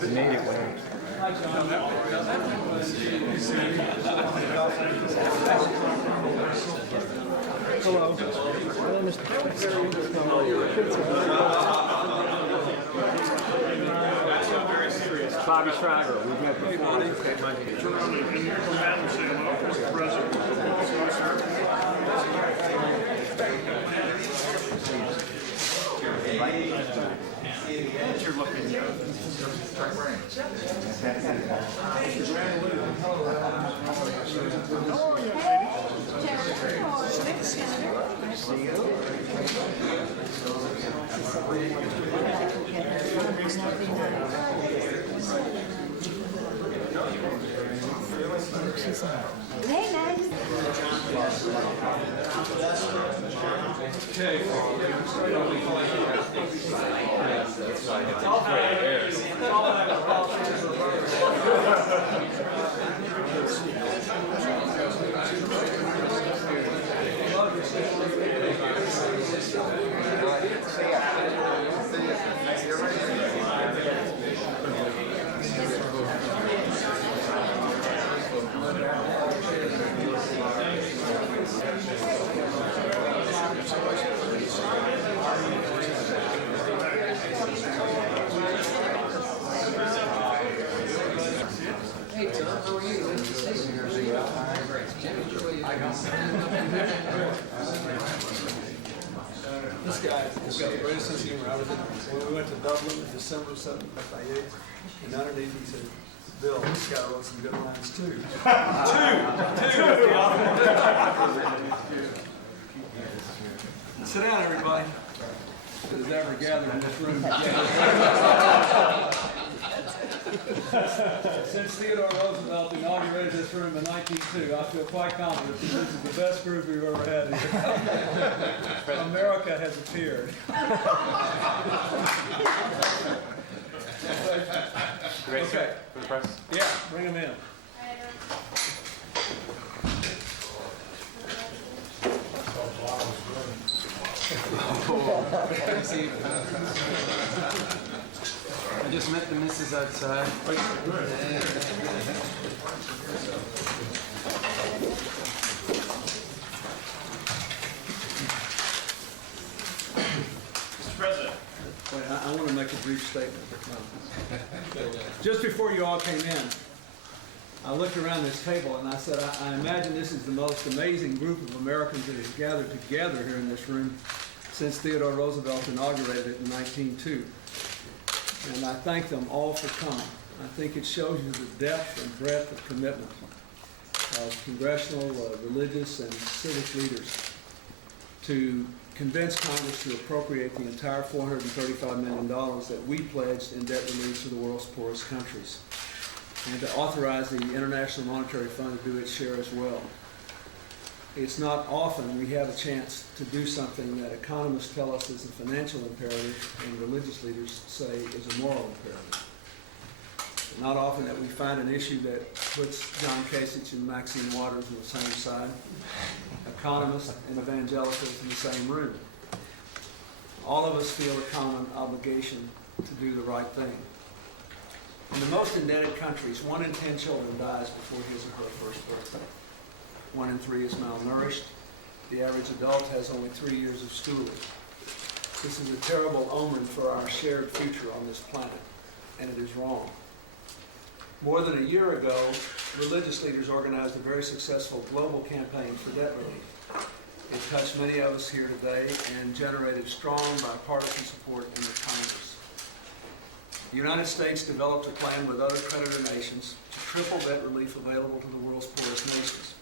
Made it work. Hello. Hello, Mr. Bobby Schreiber. We've met before. You're looking Hey, man. This guy has got the greatest sense of humor. When we went to Dublin in December of 1978, and underneath he said, Bill, this guy wrote some good lines too. Two. Sit down, everybody. That has ever gathered in this room together. Since Theodore Roosevelt inaugurated this room in 1902, I feel quite confident that this is the best group we've ever had here. America has appeared. Great Okay. for the press. Yeah, bring them in. I just met the missus outside. Mr. President. Wait, I want to make a brief statement. Just before you all came in, I looked around this table and I said, I imagine this is the most amazing group of Americans that has gathered together here in this room since Theodore Roosevelt inaugurated it in 1902. And I thank them all for coming. I think it shows you the depth and breadth of commitment of congressional, religious, and civic leaders to convince Congress to appropriate the entire $435 million that we pledged in debt relief to the world's poorest countries, and to authorize the International Monetary Fund to do its share as well. It's not often we have a chance to do something that economists tell us is a financial imperative and religious leaders say is a moral imperative. Not often that we find an issue that puts John Kasich and Maxine Waters on the same side, economists and evangelicals in the same room. All of us feel a common obligation to do the right thing. In the most indebted countries, 1 in 10 children dies before his or her first birthday. 1 in 3 is malnourished. The average adult has only 3 years of schooling. This is a terrible omen for our shared future on this planet, and it is wrong. More than a year ago, religious leaders organized a very successful global campaign for debt relief. It touched many of us here today and generated strong bipartisan support in the Congress. The United States developed a plan with other creditor nations to triple debt relief available to the world's poorest nations,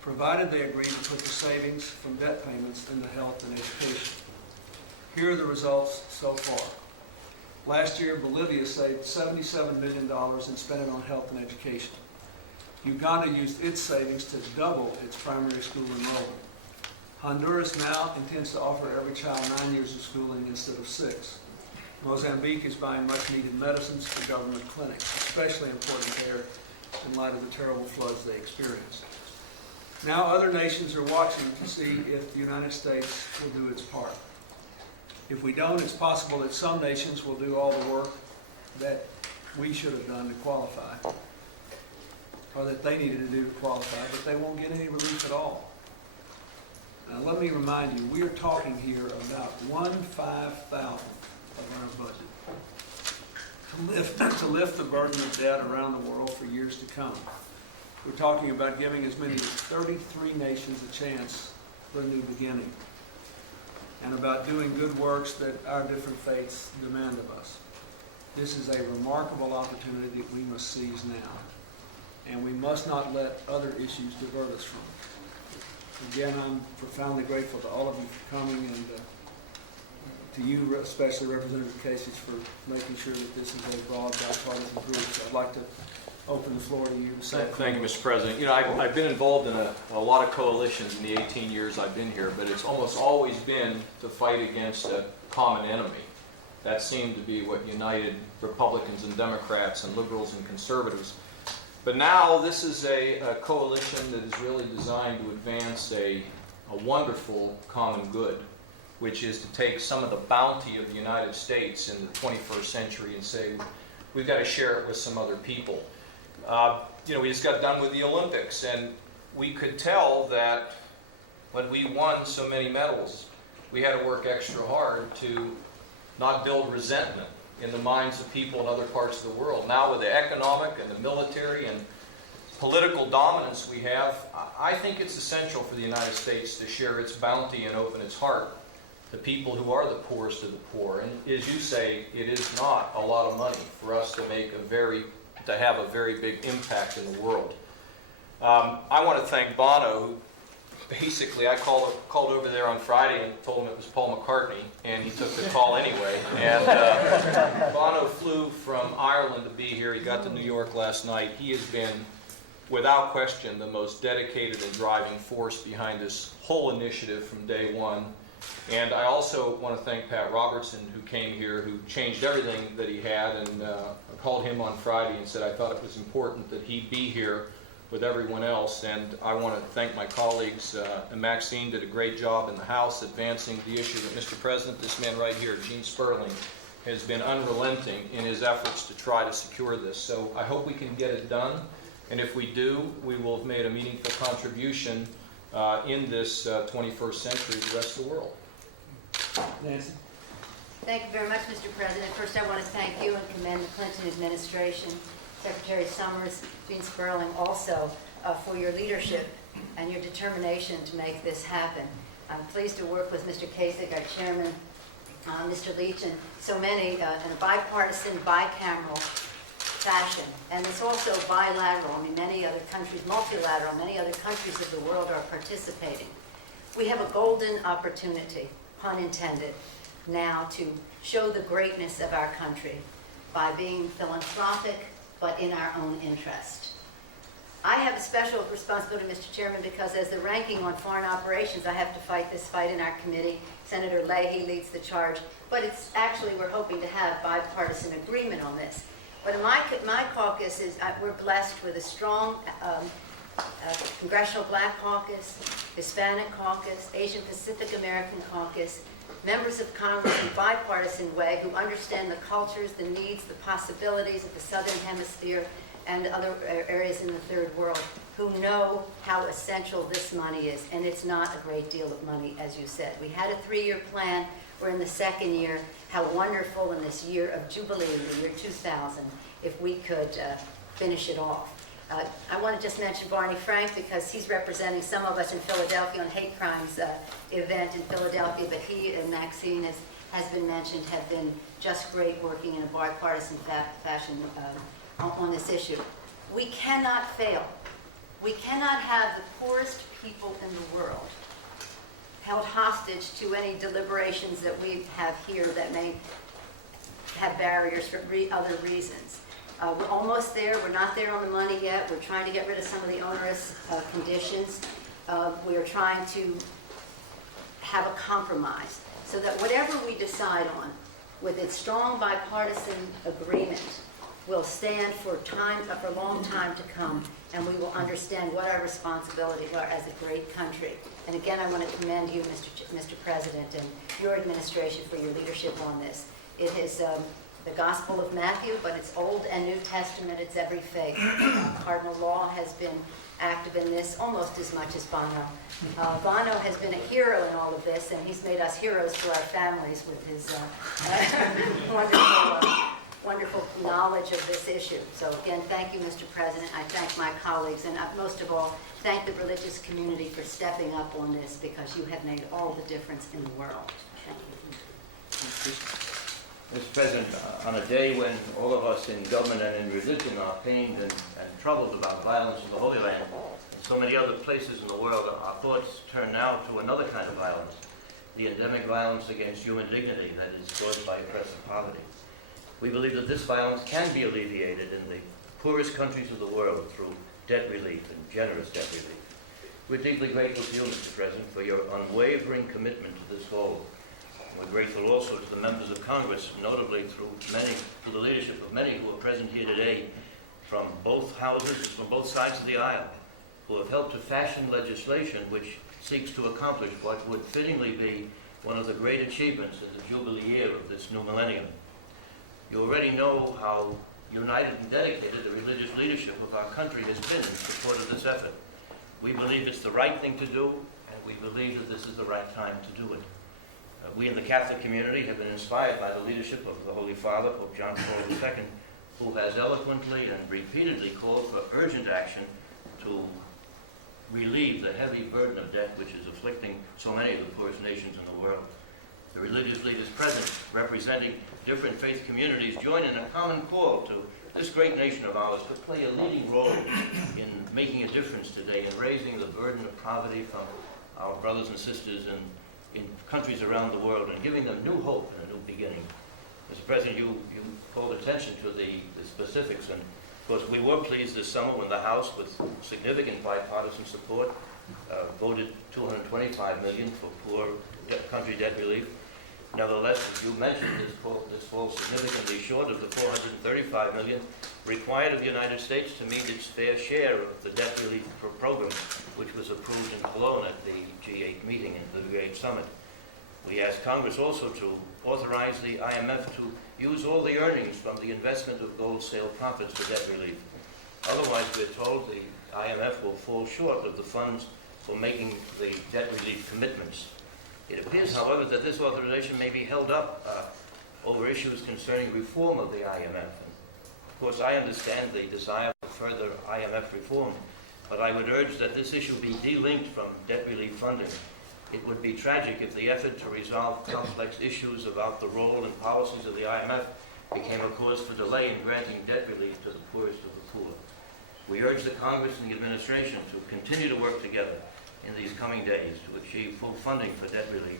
provided they agreed to put the savings from debt payments into health and education. Here are the results so far. Last year, Bolivia saved $77 million and spent it on health and education. Uganda used its savings to double its primary school enrollment. Honduras now intends to offer every child 9 years of schooling instead of 6. Mozambique is buying much-needed medicines for government clinics, especially important there in light of the terrible floods they experienced. Now other nations are watching to see if the United States will do its part. If we don't, it's possible that some nations will do all the work that we should have done to qualify, or that they needed to do to qualify, but they won't get any relief at all. Now, let me remind you, we are talking here about 1/5,000th of our budget to lift the burden of debt around the world for years to come. We're talking about giving as many as 33 nations a chance for a new beginning, and about doing good works that our different faiths demand of us. This is a remarkable opportunity that we must seize now, and we must not let other issues divert us from it. Again, I'm profoundly grateful to all of you for coming, and to you, especially Representative Casey, for making sure that this is a broad bipartisan group. So I'd like to open the floor to you to say. Thank you, Mr. President. You know, I've been involved in a lot of coalitions in the 18 years I've been here, but it's almost always been to fight against a common enemy. That seemed to be what united Republicans and Democrats and liberals and conservatives. But now this is a coalition that is really designed to advance a wonderful common good, which is to take some of the bounty of the United States in the 21st century and say, we've got to share it with some other people. You know, we just got done with the Olympics, and we could tell that when we won so many medals, we had to work extra hard to not build resentment in the minds of people in other parts of the world. Now with the economic and the military and political dominance we have, I think it's essential for the United States to share its bounty and open its heart to people who are the poorest of the poor. And as you say, it is not a lot of money for us to have a very big impact in the world. I want to thank Bono, who basically, I called over there on Friday and told him it was Paul McCartney, and he took the call anyway. And Bono flew from Ireland to be here. He got to New York last night. He has been, without question, the most dedicated and driving force behind this whole initiative from day one. And I also want to thank Pat Robertson, who came here, who changed everything that he had, and I called him on Friday and said I thought it was important that he be here with everyone else. And I want to thank my colleagues. And Maxine did a great job in the House advancing the issue that Mr. President, this man right here, Gene Sperling, has been unrelenting in his efforts to try to secure this. So I hope we can get it done. And if we do, we will have made a meaningful contribution in this 21st century to the rest of the world. Nancy? Thank you very much, Mr. President. First, I want to thank you and commend the Clinton administration, Secretary Summers, Gene Sperling also, for your leadership and your determination to make this happen. I'm pleased to work with Mr. Kasich, our chairman, Mr. Leach, and so many in a bipartisan, bicameral fashion. And it's also bilateral. I mean, many other countries, multilateral, many other countries of the world are participating. We have a golden opportunity, pun intended, now to show the greatness of our country by being philanthropic, but in our own interest. I have a special responsibility, Mr. Chairman, because as the ranking on foreign operations, I have to fight this fight in our committee. Senator Leahy leads the charge, but it's actually, we're hoping to have bipartisan agreement on this. But in my caucus, we're blessed with a strong Congressional Black Caucus, Hispanic Caucus, Asian Pacific American Caucus, members of Congress in a bipartisan way who understand the cultures, the needs, the possibilities of the Southern Hemisphere and other areas in the Third World, who know how essential this money is. And it's not a great deal of money, as you said. We had a 3-year plan. We're in the 2nd year. How wonderful in this year of Jubilee, the year 2000, if we could finish it off. I want to just mention Barney Frank because he's representing some of us in Philadelphia on hate crimes event in Philadelphia, but he and Maxine, as has been mentioned, have been just great working in a bipartisan fashion on this issue. We cannot fail. We cannot have the poorest people in the world held hostage to any deliberations that we have here that may have barriers for other reasons. We're almost there. We're not there on the money yet. We're trying to get rid of some of the onerous conditions. We are trying to have a compromise so that whatever we decide on, with its strong bipartisan agreement, will stand for a long time to come, and we will understand what our responsibilities are as a great country. And again, I want to commend you, Mr. President, and your administration for your leadership on this. It has the Gospel of Matthew, but it's Old and New Testament, it's every faith. Cardinal Law has been active in this almost as much as Bono. Bono has been a hero in all of this, and he's made us heroes to our families with his wonderful knowledge of this issue. So again, thank you, Mr. President. I thank my colleagues, and most of all, thank the religious community for stepping up on this, because you have made all the difference in the world. Thank you. Mr. President, on a day when all of us in government and in religion are pained and troubled about violence in the Holy Land and so many other places in the world, our thoughts turn now to another kind of violence, the endemic violence against human dignity that is caused by oppressive poverty. We believe that this violence can be alleviated in the poorest countries of the world through debt relief and generous debt relief. We're deeply grateful to you, Mr. President, for your unwavering commitment to this goal. We're grateful also to the members of Congress, notably through the leadership of many who are present here today from both houses, from both sides of the aisle, who have helped to fashion legislation which seeks to accomplish what would fittingly be one of the great achievements in the Jubilee year of this new millennium. You already know how united and dedicated the religious leadership of our country has been in support of this effort. We believe it's the right thing to do, and we believe that this is the right time to do it. We in the Catholic community have been inspired by the leadership of the Holy Father, Pope John Paul II, who has eloquently and repeatedly called for urgent action to relieve the heavy burden of debt which is afflicting so many of the poorest nations in the world. The religious leaders present, representing different faith communities, join in a common call to this great nation of ours to play a leading role in making a difference today in raising the burden of poverty from our brothers and sisters in countries around the world and giving them new hope and a new beginning. Mr. President, you called attention to the specifics, and of course we were pleased this summer when the House, with significant bipartisan support, voted $225 million for poor country debt relief. Nevertheless, as you mentioned, this falls significantly short of the $435 million required of the United States to meet its fair share of the debt relief program, which was approved in Cologne at the G8 meeting and the G8 summit. We asked Congress also to authorize the IMF to use all the earnings from the investment of gold sale profits for debt relief. Otherwise, we're told the IMF will fall short of the funds for making the debt relief commitments. It appears, however, that this authorization may be held up over issues concerning reform of the IMF. And of course, I understand the desire for further IMF reform, but I would urge that this issue be delinked from debt relief funding. It would be tragic if the effort to resolve complex issues about the role and policies of the IMF became a cause for delay in granting debt relief to the poorest of the poor. We urge the Congress and the administration to continue to work together in these coming days to achieve full funding for debt relief.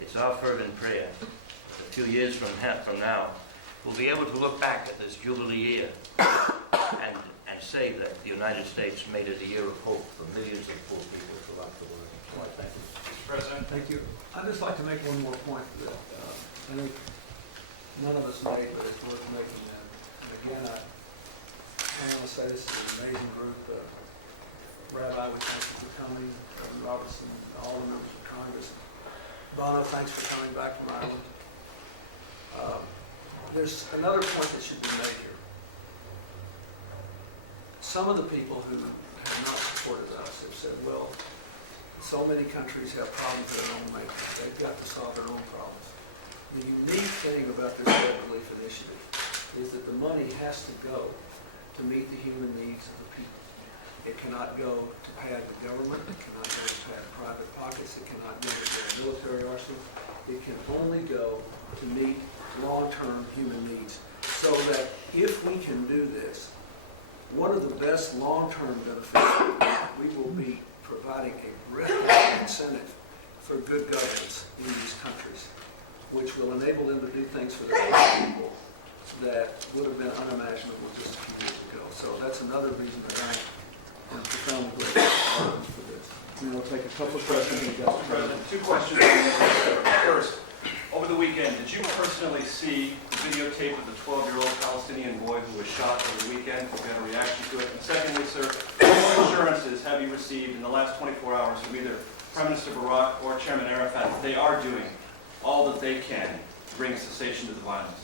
It's our fervent prayer that a few years from now, we'll be able to look back at this Jubilee year and say that the United States made it a year of hope for millions of poor people throughout the world. So I thank you. Mr. President. Thank you. I'd just like to make one more point that I think none of us made, but it's worth making. And again, I want to say this is an amazing group. Rabbi, we thank you for coming. President Robertson, all the members of Congress. Bono, thanks for coming back from Ireland. There's another point that should be made here. Some of the people who have not supported us have said, well, so many countries have problems of their own making. They've got to solve their own problems. The unique thing about this debt relief initiative is that the money has to go to meet the human needs of the people. It cannot go to pad the government. It cannot go to pad private pockets. It cannot go to their military arsenal. It can only go to meet long-term human needs. So that if we can do this, one of the best long-term benefits, we will be providing a great incentive for good governance in these countries, which will enable them to do things for their own people that would have been unimaginable just a few years ago. So that's another reason that I am profoundly grateful for this. And we'll take a couple of questions. Mr. President, two questions. First, over the weekend, did you personally see the videotape of the 12-year-old Palestinian boy who was shot over the weekend? If you had a reaction to it. And secondly, sir, what assurances have you received in the last 24 hours from either Prime Minister Barak or Chairman Arafat that they are doing all that they can to bring a cessation to the violence?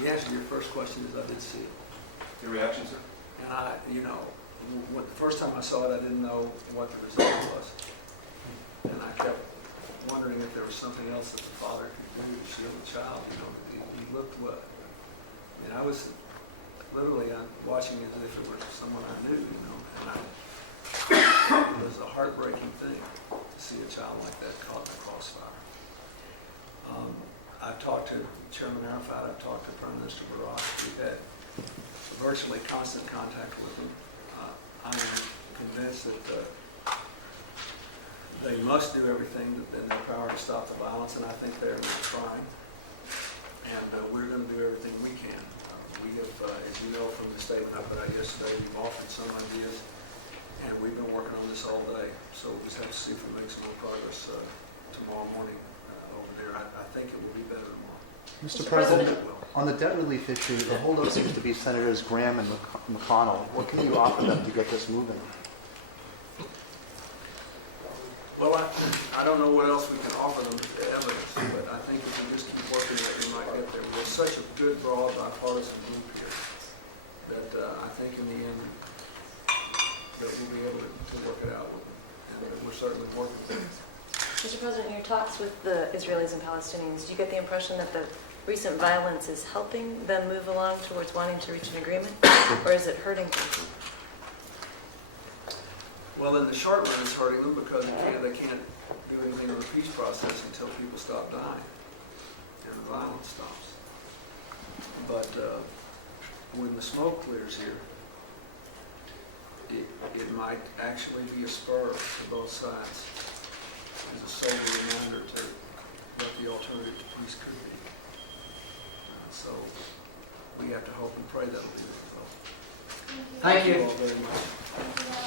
The answer to your first question is I did see it. Your reaction, sir? And I, when the first time I saw it, I didn't know what the result was. And I kept wondering if there was something else that the father could do to shield the child. He looked what? I was literally watching it as if it were someone I knew, and it was a heartbreaking thing to see a child like that caught in the crossfire. I've talked to Chairman Arafat, I've talked to Prime Minister Barack. We've had virtually constant contact with them. I'm convinced that they must do everything in their power to stop the violence, and I think they're trying. And we're going to do everything we can. We have, as you know from the statement I put out yesterday, we've offered some ideas, and we've been working on this all day. So we'll just have to see if we make some more progress tomorrow morning over there. I think it will be better tomorrow. Mr. President, on the debt relief issue, the holdup seems to be Senators Graham and McConnell. What can you offer them to get this moving? Well, I don't know what else we can offer them as evidence, but I think if we just keep working at it, we might get there. We have such a good, broad, bipartisan group here that I think in the end that we'll be able to work it out with them. And we're certainly working with it. Mr. President, in your talks with the Israelis and Palestinians, do you get the impression that the recent violence is helping them move along towards wanting to reach an agreement, or is it hurting them? Well, in the short run, it's hurting them because they can't do anything on the peace process until people stop dying and the violence stops. But when the smoke clears here, it might actually be a spur to both sides as a sober reminder to what the alternative to peace could be. So we have to hope and pray that'll be the result. Thank you. All very much.